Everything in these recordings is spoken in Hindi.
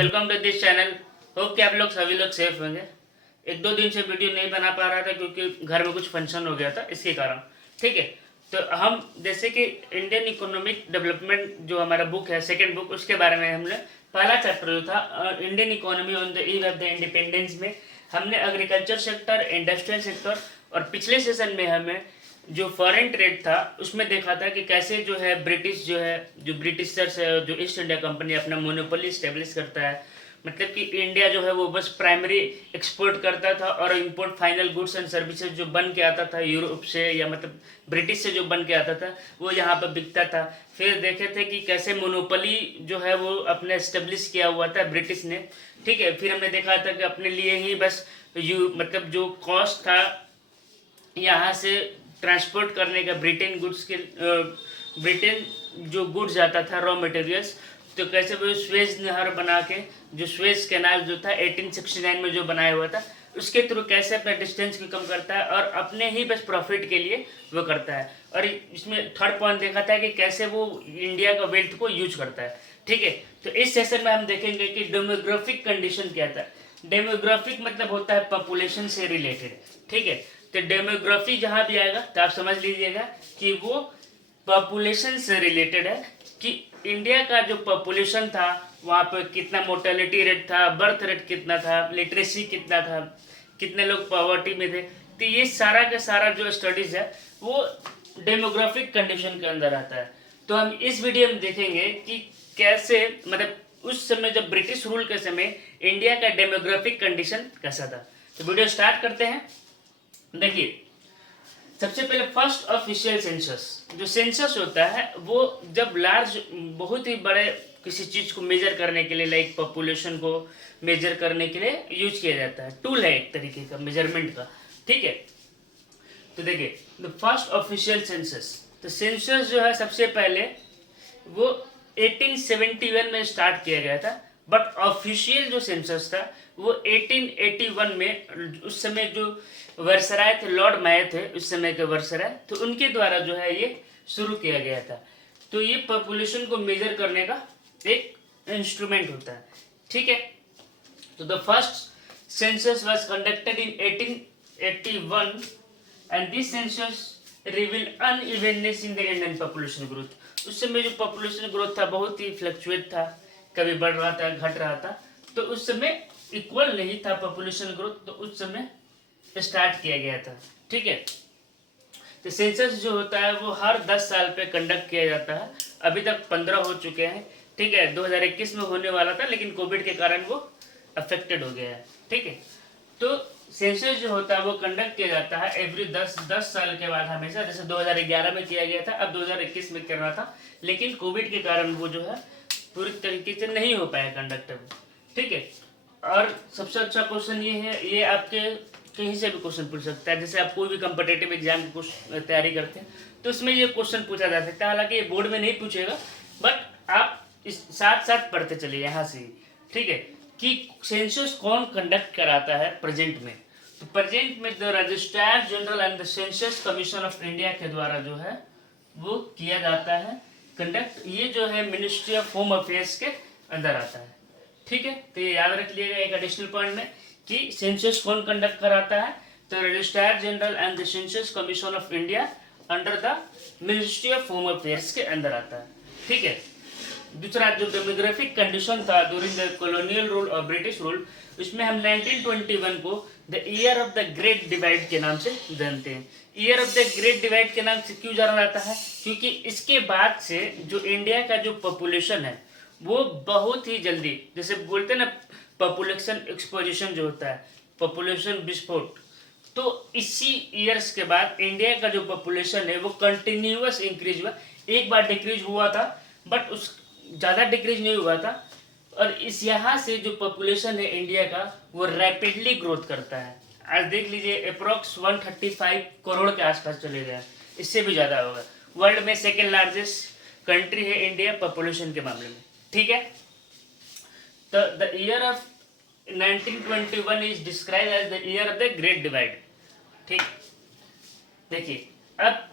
Welcome to this channel. Hope कि आप लोग सभी लोग सेफ होंगे। एक दो दिन से वीडियो नहीं बना पा रहा था क्योंकि घर में कुछ फंक्शन हो गया था, इसके कारण। ठीक है, तो हम जैसे कि इंडियन इकोनॉमिक डेवलपमेंट जो हमारा बुक है, सेकंड बुक, उसके बारे में हमने पहला चैप्टर जो था Indian economy on the eve of the independence में हमने एग्रीकल्चर सेक्टर, इंडस्ट्रियल सेक्टर और पिछले सेशन में हमें जो फॉरेन ट्रेड था उसमें देखा था कि कैसे जो है ब्रिटिशर्स है, जो ईस्ट इंडिया कंपनी अपना मोनोपोली स्टेब्लिश करता है। मतलब कि इंडिया जो है वो बस प्राइमरी एक्सपोर्ट करता था और import final goods and services जो बन के आता था यूरोप से, या मतलब ब्रिटिश से जो बन के आता था वो यहाँ पर बिकता था। फिर देखे थे कि कैसे मोनोपोली जो है वो अपने एस्टेब्लिश किया हुआ था ब्रिटिश ने। ठीक है, फिर हमने देखा था कि अपने लिए ही बस मतलब जो कॉस्ट था यहाँ से ट्रांसपोर्ट करने का ब्रिटेन जो गुड्स जाता था रॉ मटेरियल्स, तो कैसे वो स्वेज नहर बना के, जो स्वेज कैनाल जो था 1869 में जो बनाया हुआ था, उसके थ्रू कैसे अपना डिस्टेंस को कम करता है और अपने ही बस प्रॉफिट के लिए वो करता है। और इसमें थर्ड पॉइंट देखा था कि कैसे वो इंडिया का वेल्थ को यूज करता है। ठीक है, तो इस सेशन में हम देखेंगे कि डेमोग्राफिक कंडीशन क्या था। डेमोग्राफिक मतलब होता है पॉपुलेशन से रिलेटेड। ठीक है, तो डेमोग्राफी जहाँ भी आएगा तो आप समझ लीजिएगा कि वो पॉपुलेशन से रिलेटेड है, कि इंडिया का जो पॉपुलेशन था वहाँ पर कितना मोर्टेलिटी रेट था, बर्थ रेट कितना था, लिटरेसी कितना था, कितने लोग पॉवर्टी में थे। तो ये सारा का सारा जो स्टडीज़ है वो डेमोग्राफिक कंडीशन के अंदर आता है। तो हम इस वीडियो में देखेंगे कि कैसे, मतलब उस समय जब ब्रिटिश रूल के समय इंडिया का डेमोग्राफिक कंडीशन कैसा था। तो वीडियो स्टार्ट करते हैं। देखिए, सबसे पहले फर्स्ट ऑफिशियल सेंसस, जो सेंसस होता है वो जब लार्ज, बहुत ही बड़े किसी चीज़ को मेजर करने के लिए, लाइक पॉपुलेशन को मेजर करने के लिए यूज किया जाता है। टूल है एक तरीके का मेजरमेंट का। ठीक है, तो देखिए द फर्स्ट ऑफिशियल सेंसस, तो सेंसस जो है सबसे पहले वो 1871 में स्टार्ट किया गया था, बट ऑफिशियल जो सेंसस था वो 1881 में, उस समय जो वर्सराय थे, लॉर्ड मायर थे उस समय के वर्सराय, तो उनके द्वारा जो है ये शुरू किया गया था। तो ये पॉपुलेशन को मेजर करने का एक इंस्ट्रूमेंट होता है। ठीक है, तो the first census was conducted in 1881 and this census reveal unevenness in the Indian population growth. उस समय जो पॉपुलेशन ग्रोथ था बहुत ही फ्लक्चुएट था, कभी बढ़ रहा था, घट रहा था, तो उस समय इक्वल नहीं था पॉपुलेशन ग्रोथ, तो उस समय स्टार्ट किया गया था। ठीक है, तो सेंसस जो होता है वो हर 10 साल पे कंडक्ट किया जाता है। अभी तक 15 हो चुके हैं। ठीक है, 2021 में होने वाला था लेकिन कोविड के कारण वो अफेक्टेड हो गया है। ठीक है, तो सेंसस जो होता है वो कंडक्ट किया जाता है एवरी 10 साल के बाद हमेशा। जैसे 2011 में किया गया था, अब 2021 में करना था, लेकिन कोविड के कारण वो जो है पूरी तरीके से नहीं हो पाया कंडक्ट अब। ठीक है, और सबसे अच्छा क्वेश्चन ये है, ये आपके कहीं से भी क्वेश्चन पूछ सकता है। जैसे आप कोई भी कम्पिटेटिव एग्जाम की तैयारी करते हैं तो उसमें ये क्वेश्चन पूछा जा सकता है। हालांकि ये बोर्ड में नहीं पूछेगा, बट आप इस साथ साथ पढ़ते चलिए यहाँ से। ठीक है, कि सेंसस कौन कंडक्ट कराता है प्रेजेंट में। तो प्रेजेंट में the registrar general and the census commission of India के द्वारा जो है वो किया जाता है कंडक्ट। ये जो है मिनिस्ट्री ऑफ होम अफेयर्स के अंदर आता है। ठीक है, तो ये याद रख लिएगा एक एडिशनल पॉइंट में कि सेंसस कौन कंडक्ट कराता है। तो registrar general and the census commission of India under the ministry of home affairs के अंदर आता है। ठीक है, दूसरा जो डेमोग्राफिक कंडीशन था ड्यूरिंग द कॉलोनियल रूल और ब्रिटिश रूल, उसमें हम 1921 को the year of the great divide के नाम से जानते हैं। Year of the great divide के नाम से क्यों जाना जाता है, क्योंकि इसके बाद से जो इंडिया का जो पॉपुलेशन है वो बहुत ही जल्दी, जैसे बोलते हैं ना पॉपुलेशन एक्सपोजिशन जो होता है, पॉपुलेशन विस्फोट, तो इसी ईयर्स के बाद इंडिया का जो पॉपुलेशन है वो कंटिन्यूअस इंक्रीज हुआ। एक बार डिक्रीज हुआ था बट उस ज़्यादा डिक्रीज नहीं हुआ था, और इस यहाँ से जो पॉपुलेशन है इंडिया का वो रैपिडली ग्रोथ करता है। आज देख लीजिए अप्रोक्स 135 करोड़ के आसपास चले गए, इससे भी ज़्यादा होगा। वर्ल्ड में सेकेंड लार्जेस्ट कंट्री है इंडिया पॉपुलेशन के मामले में। ठीक है, तो the year of 1921 is describe as the year of the great divide. ठीक, देखिए अब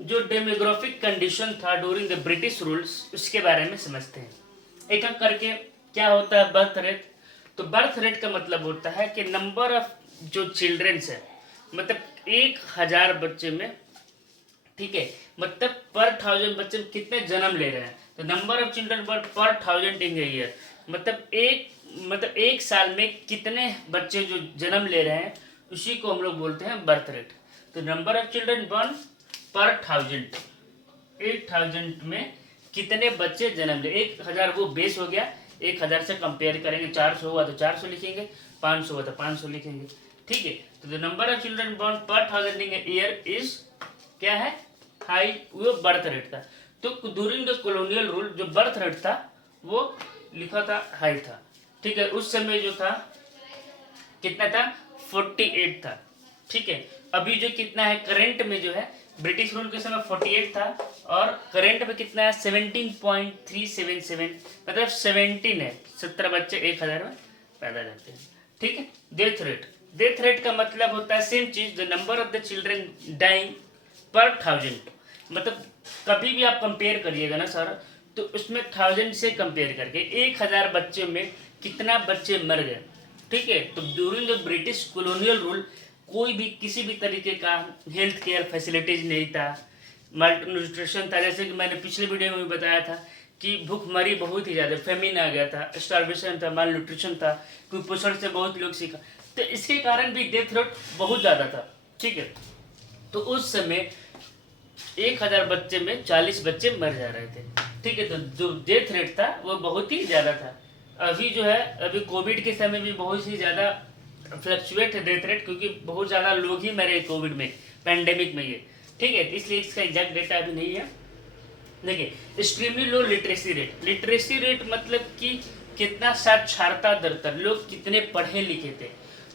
जो डेमोग्राफिक कंडीशन था ड्यूरिंग द ब्रिटिश रूल्स उसके बारे में समझते हैं एक एक करके। क्या होता है बर्थ रेट? तो बर्थ रेट का मतलब होता है कि नंबर ऑफ जो चिल्ड्रंस है, मतलब 1000 बच्चे में, ठीक है, मतलब पर 1000 बच्चे में कितने जन्म ले रहे हैं। तो नंबर ऑफ चिल्ड्रन पर 1000 इन ईयर, मतलब एक साल में कितने बच्चे जो जन्म ले रहे हैं, उसी को हम लोग बोलते हैं बर्थ रेट। तो नंबर ऑफ चिल्ड्रन बॉर्न पर 1000, 1000 में कितने बच्चे जन्म ले, 1000 वो बेस हो गया, 1000 से कंपेयर करेंगे, 400 हुआ तो 400 लिखेंगे, 500 हुआ तो 500 लिखेंगे, ठीक है। तो the number of children born पर 1000 इन ईयर इज क्या है, हाई, वो बर्थ रेट था। तो ड्यूरिंग द कॉलोनियल रूल जो बर्थ रेट था वो लिखा था हाई था, ठीक है। उस समय जो था कितना था, 48 था, ठीक है। अभी जो कितना है करंट में जो है, ब्रिटिश रूल के समय 48 था और करंट में कितना है 17.377, मतलब 17 है, 17 बच्चे 1000 में पैदा करते हैं, ठीक है। डेथ रेट का मतलब होता है सेम चीज, the number of the children dying per 1000, मतलब कभी भी आप कंपेयर करिएगा ना सर, तो उसमें 1000 से कंपेयर करके 1000 बच्चे में कितना बच्चे मर गए, ठीक है। तो during the British colonial rule कोई भी किसी भी तरीके का हेल्थ केयर फैसिलिटीज नहीं था, माल्न्यूट्रिशन था, जैसे कि मैंने पिछले वीडियो में भी बताया था कि भूखमरी बहुत ही ज़्यादा, फेमिन आ गया था, स्टार्वेशन था, माल न्यूट्रिशन था, कुपोषण से बहुत लोग सीखा, तो इसके कारण भी डेथ रेट बहुत ज़्यादा था, ठीक है। तो उस समय 1000 बच्चे में 40 बच्चे मर जा रहे थे, ठीक है। तो जो डेथ रेट था वो बहुत ही ज़्यादा था। अभी जो है, अभी कोविड के समय भी बहुत ही ज़्यादा फ्लक्चुएट है डेथ रेट, क्योंकि बहुत ज़्यादा लोग ही मरे कोविड में, पैंडेमिक में ये, ठीक है। इसलिए इसका एग्जैक्ट डेटा अभी नहीं है। देखिए, extremely low literacy rate, literacy rate मतलब कि कितना साक्षरता दर था, लोग कितने पढ़े लिखे थे।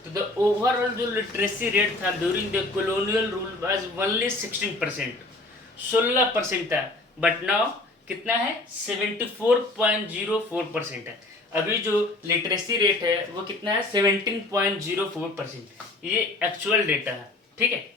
तो द ओवरऑल जो लिटरेसी रेट था during the colonial rule was only 16%, 16% था, बट नाउ कितना है 74.04% है। अभी जो लिटरेसी रेट है वो कितना है 17.04%, ये एक्चुअल डेटा है, ठीक है।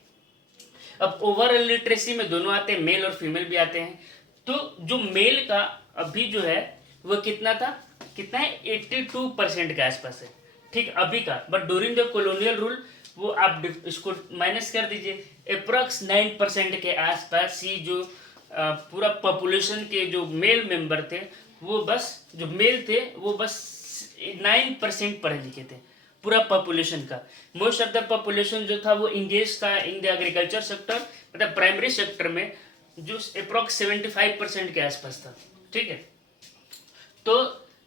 अब ओवरऑल लिटरेसी में दोनों आते हैं, मेल और फीमेल भी आते हैं। तो जो मेल का अभी जो है वो कितना था, कितना है 82% के आसपास है, ठीक अभी का, but during the colonial rule वो आप इसको माइनस कर दीजिए, अप्रॉक्स 9% के आसपास ही जो पूरा पॉपुलेशन के जो मेल मेंबर थे वो बस, जो मेल थे वो बस 9% पढ़े लिखे थे पूरा पॉपुलेशन का। मोस्ट ऑफ द पॉपुलेशन जो था वो इंगेज था इन द एग्रीकल्चर सेक्टर, मतलब प्राइमरी सेक्टर में, जो अप्रॉक्स 75% के आसपास था, ठीक है। तो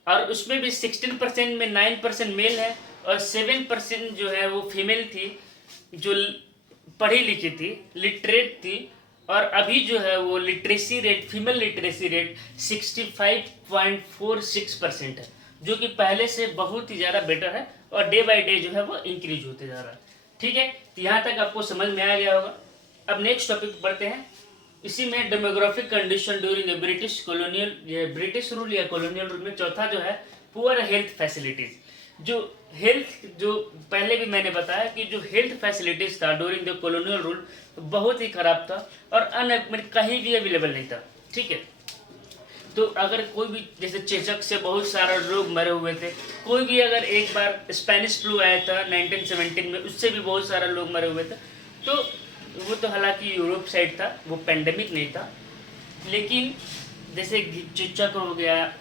और उसमें भी 16% में 9% मेल है और 7% जो है वो फीमेल थी, जो पढ़ी लिखी थी, लिटरेट थी। और अभी जो है वो literacy rate, female literacy rate 65.46% है, जो कि पहले से बहुत ही ज़्यादा बेटर है और डे बाय डे जो है वो इंक्रीज होते जा रहा है, ठीक है। तो यहाँ तक आपको समझ में आ गया होगा। अब नेक्स्ट टॉपिक पढ़ते हैं। इसी में demographic condition during British colonial, British rule या कॉलोनियल रूल में चौथा जो है पुअर हेल्थ फैसिलिटीज। जो हेल्थ, जो पहले भी मैंने बताया कि जो हेल्थ फैसिलिटीज था ड्यूरिंग द कॉलोनियल रूल बहुत ही खराब था और कहीं भी अवेलेबल नहीं था, ठीक है। तो अगर कोई भी, जैसे चेचक से बहुत सारे लोग मरे हुए थे, कोई भी अगर एक बार स्पेनिश फ्लू आया था 1917 में, उससे भी बहुत सारे लोग मरे हुए थे। तो वो तो हालांकि यूरोप साइड था, वो पेंडेमिक नहीं था, लेकिन जैसे चेचक हो गया,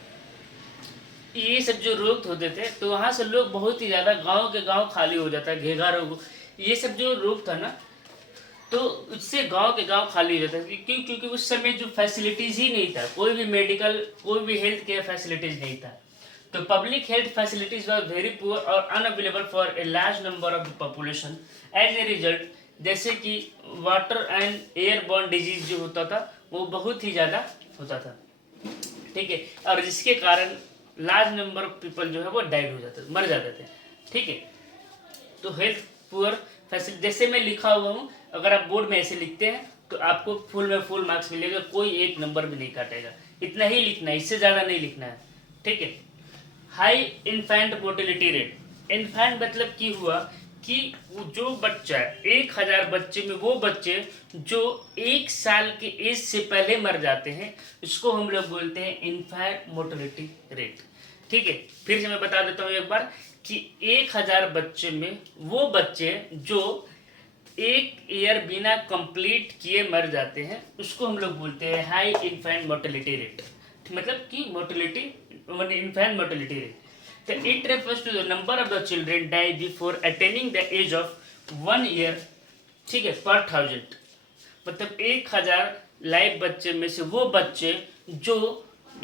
ये सब जो रोग होते थे तो वहाँ से लोग बहुत ही ज़्यादा गांव के गांव खाली हो जाता है। घेघा रोग, ये सब जो रोग था ना, तो उससे गांव के गांव खाली हो जाता है। क्योंकि उस समय जो फैसिलिटीज़ ही नहीं था, कोई भी मेडिकल, कोई भी हेल्थ केयर फैसिलिटीज़ नहीं था। तो public health facilities were very poor और unavailable for a large number of the population. As a result, जैसे कि वाटर एंड एयरबॉर्न डिजीज जो होता था वो बहुत ही ज़्यादा होता था, ठीक है। और जिसके कारण लार्ज नंबर ऑफ पीपल जो है वो डाइड हो जाते, मर जाते थे, ठीक है। तो हेल्थ पुअर फैसिलिटी, जैसे मैं लिखा हुआ हूँ, अगर आप बोर्ड में ऐसे लिखते हैं तो आपको फुल में फुल मार्क्स मिलेगा, कोई एक नंबर भी नहीं काटेगा। इतना ही लिखना है, इससे ज़्यादा नहीं लिखना है, ठीक है। High infant mortality rate, infant मतलब कि हुआ कि जो बच्चा 1000 बच्चे में वो बच्चे जो 1 साल के एज से पहले मर जाते हैं, उसको हम लोग बोलते हैं इन्फेंट मोर्टेलिटी रेट, ठीक है, फिर से मैं बता देता हूँ एक बार कि 1000 बच्चे में वो बच्चे जो एक ईयर बिना कंप्लीट किए मर जाते हैं उसको हम लोग बोलते हैं हाई इन्फेंट मोर्टेलिटी रेट, मतलब कि मोर्टेलिटी इन्फेंट मोर्टेलिटी रेट। तो it refers to the number of the children die before attaining the age of 1 year, ठीक है, पर 1000। मतलब 1000 लाइव बच्चे में से वो बच्चे जो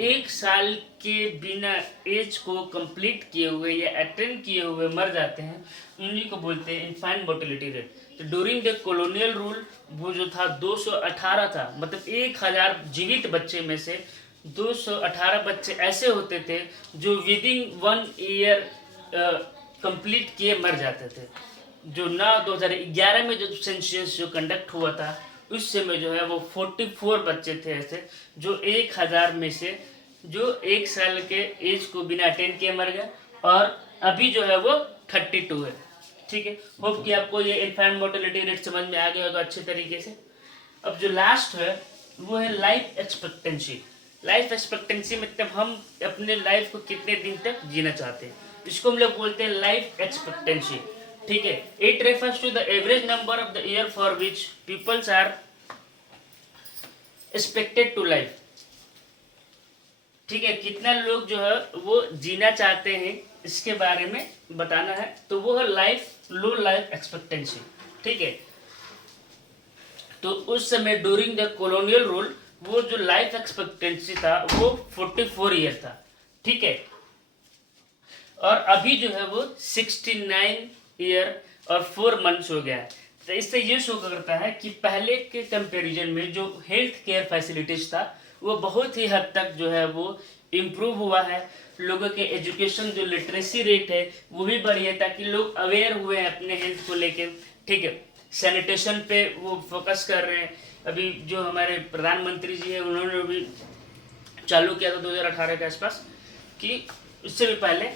1 साल के बिना एज को कंप्लीट किए हुए या अटेंड किए हुए मर जाते हैं, उन्हीं को बोलते हैं इन्फेंट मोर्टेलिटी रेट। तो ड्यूरिंग द कॉलोनियल रूल वो जो था 218 था, मतलब 1000 जीवित बच्चे में से 218 बच्चे ऐसे होते थे जो विदिन 1 ईयर कंप्लीट किए मर जाते थे। जो ना 2011 में जो सेंसस जो कंडक्ट हुआ था उस समय जो है वो 44 बच्चे थे ऐसे जो 1000 में से जो 1 साल के एज को बिना अटेंड किए मर गए, और अभी जो है वो 32 है। ठीक है, होप कि आपको ये इन्फेंट मोर्टेलिटी रेट समझ में आ गया होगा अच्छे तरीके से। अब जो लास्ट है वो है लाइफ एक्सपेक्टेंसी। लाइफ एक्सपेक्टेंसी मतलब हम अपने लाइफ को कितने दिन तक जीना चाहते हैं, इसको हम लोग बोलते हैं लाइफ एक्सपेक्टेंसी। ठीक है, it refers to the average number of the year for which peoples are expected to life. ठीक है, कितना लोग जो है वो जीना चाहते हैं इसके बारे में बताना है, तो वो है लो लाइफ एक्सपेक्टेंसी। ठीक है, तो उस समय ड्यूरिंग द कॉलोनियल रूल वो जो लाइफ एक्सपेक्टेंसी था वो 44 ईयर था। ठीक है, और अभी जो है वो 69 ईयर और 4 मंथ्स हो गया है। तो इससे ये शो करता है कि पहले के कंपैरिजन में जो हेल्थ केयर फैसिलिटीज था वो बहुत ही हद तक जो है वो इम्प्रूव हुआ है। लोगों के एजुकेशन जो लिटरेसी रेट है वो भी बढ़ी है ताकि लोग अवेयर हुए हैं अपने हेल्थ को लेके। ठीक है, सैनिटेशन पे वो फोकस कर रहे हैं। अभी जो हमारे प्रधानमंत्री जी है उन्होंने भी चालू किया था 2018 के आसपास कि उससे भी पहले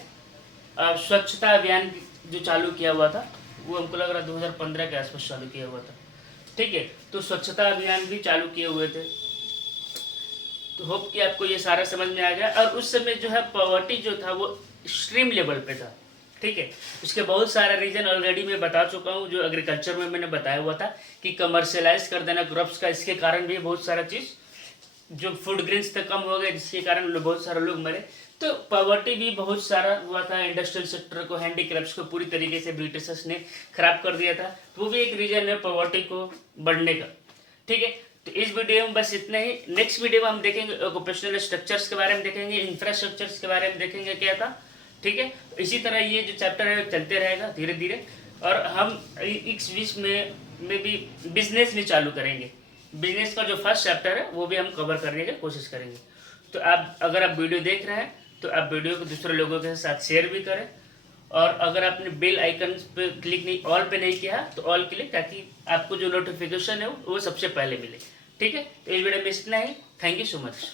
स्वच्छता अभियान जो चालू किया हुआ था वो हमको लग रहा है 2015 के आसपास चालू किया हुआ था। ठीक है, तो स्वच्छता अभियान भी चालू किए हुए थे। तो होप कि आपको ये सारा समझ में आ गया। और उस समय जो है पॉवर्टी जो था वो एक्सट्रीम लेवल पे था। ठीक है, उसके बहुत सारे रीजन ऑलरेडी मैं बता चुका हूँ, जो एग्रीकल्चर में मैंने बताया हुआ था कि कमर्शियलाइज कर देना क्रॉप्स का, इसके कारण भी बहुत सारा चीज़ जो फूड ग्रेन्स तक कम हो गए जिसके कारण बहुत सारे लोग मरे। तो पॉवर्टी भी बहुत सारा हुआ था, इंडस्ट्रियल सेक्टर को, हैंडीक्राफ्ट्स को पूरी तरीके से ब्रिटिशर्स ने खराब कर दिया था, वो भी एक रीजन है पॉवर्टी को बढ़ने का। ठीक है, तो इस वीडियो में बस इतना ही। नेक्स्ट वीडियो में हम देखेंगे ऑक्यूपेशनल स्ट्रक्चर्स के बारे में देखेंगे, इंफ्रास्ट्रक्चर्स के बारे में देखेंगे क्या था। ठीक है, इसी तरह ये जो चैप्टर है चलते रहेगा धीरे धीरे, और हम इस बीच में भी बिजनेस भी चालू करेंगे। बिजनेस का जो फर्स्ट चैप्टर है वो भी हम कवर करने की कोशिश करेंगे। तो आप अगर आप वीडियो देख रहे हैं तो आप वीडियो को दूसरे लोगों के साथ शेयर भी करें, और अगर आपने बेल आइकन पे क्लिक नहीं, ऑल पे नहीं किया तो ऑल क्लिक, ताकि आपको जो नोटिफिकेशन है वो सबसे पहले मिले। ठीक है, तो इस वीडियो में इतना ही। Thank you so much.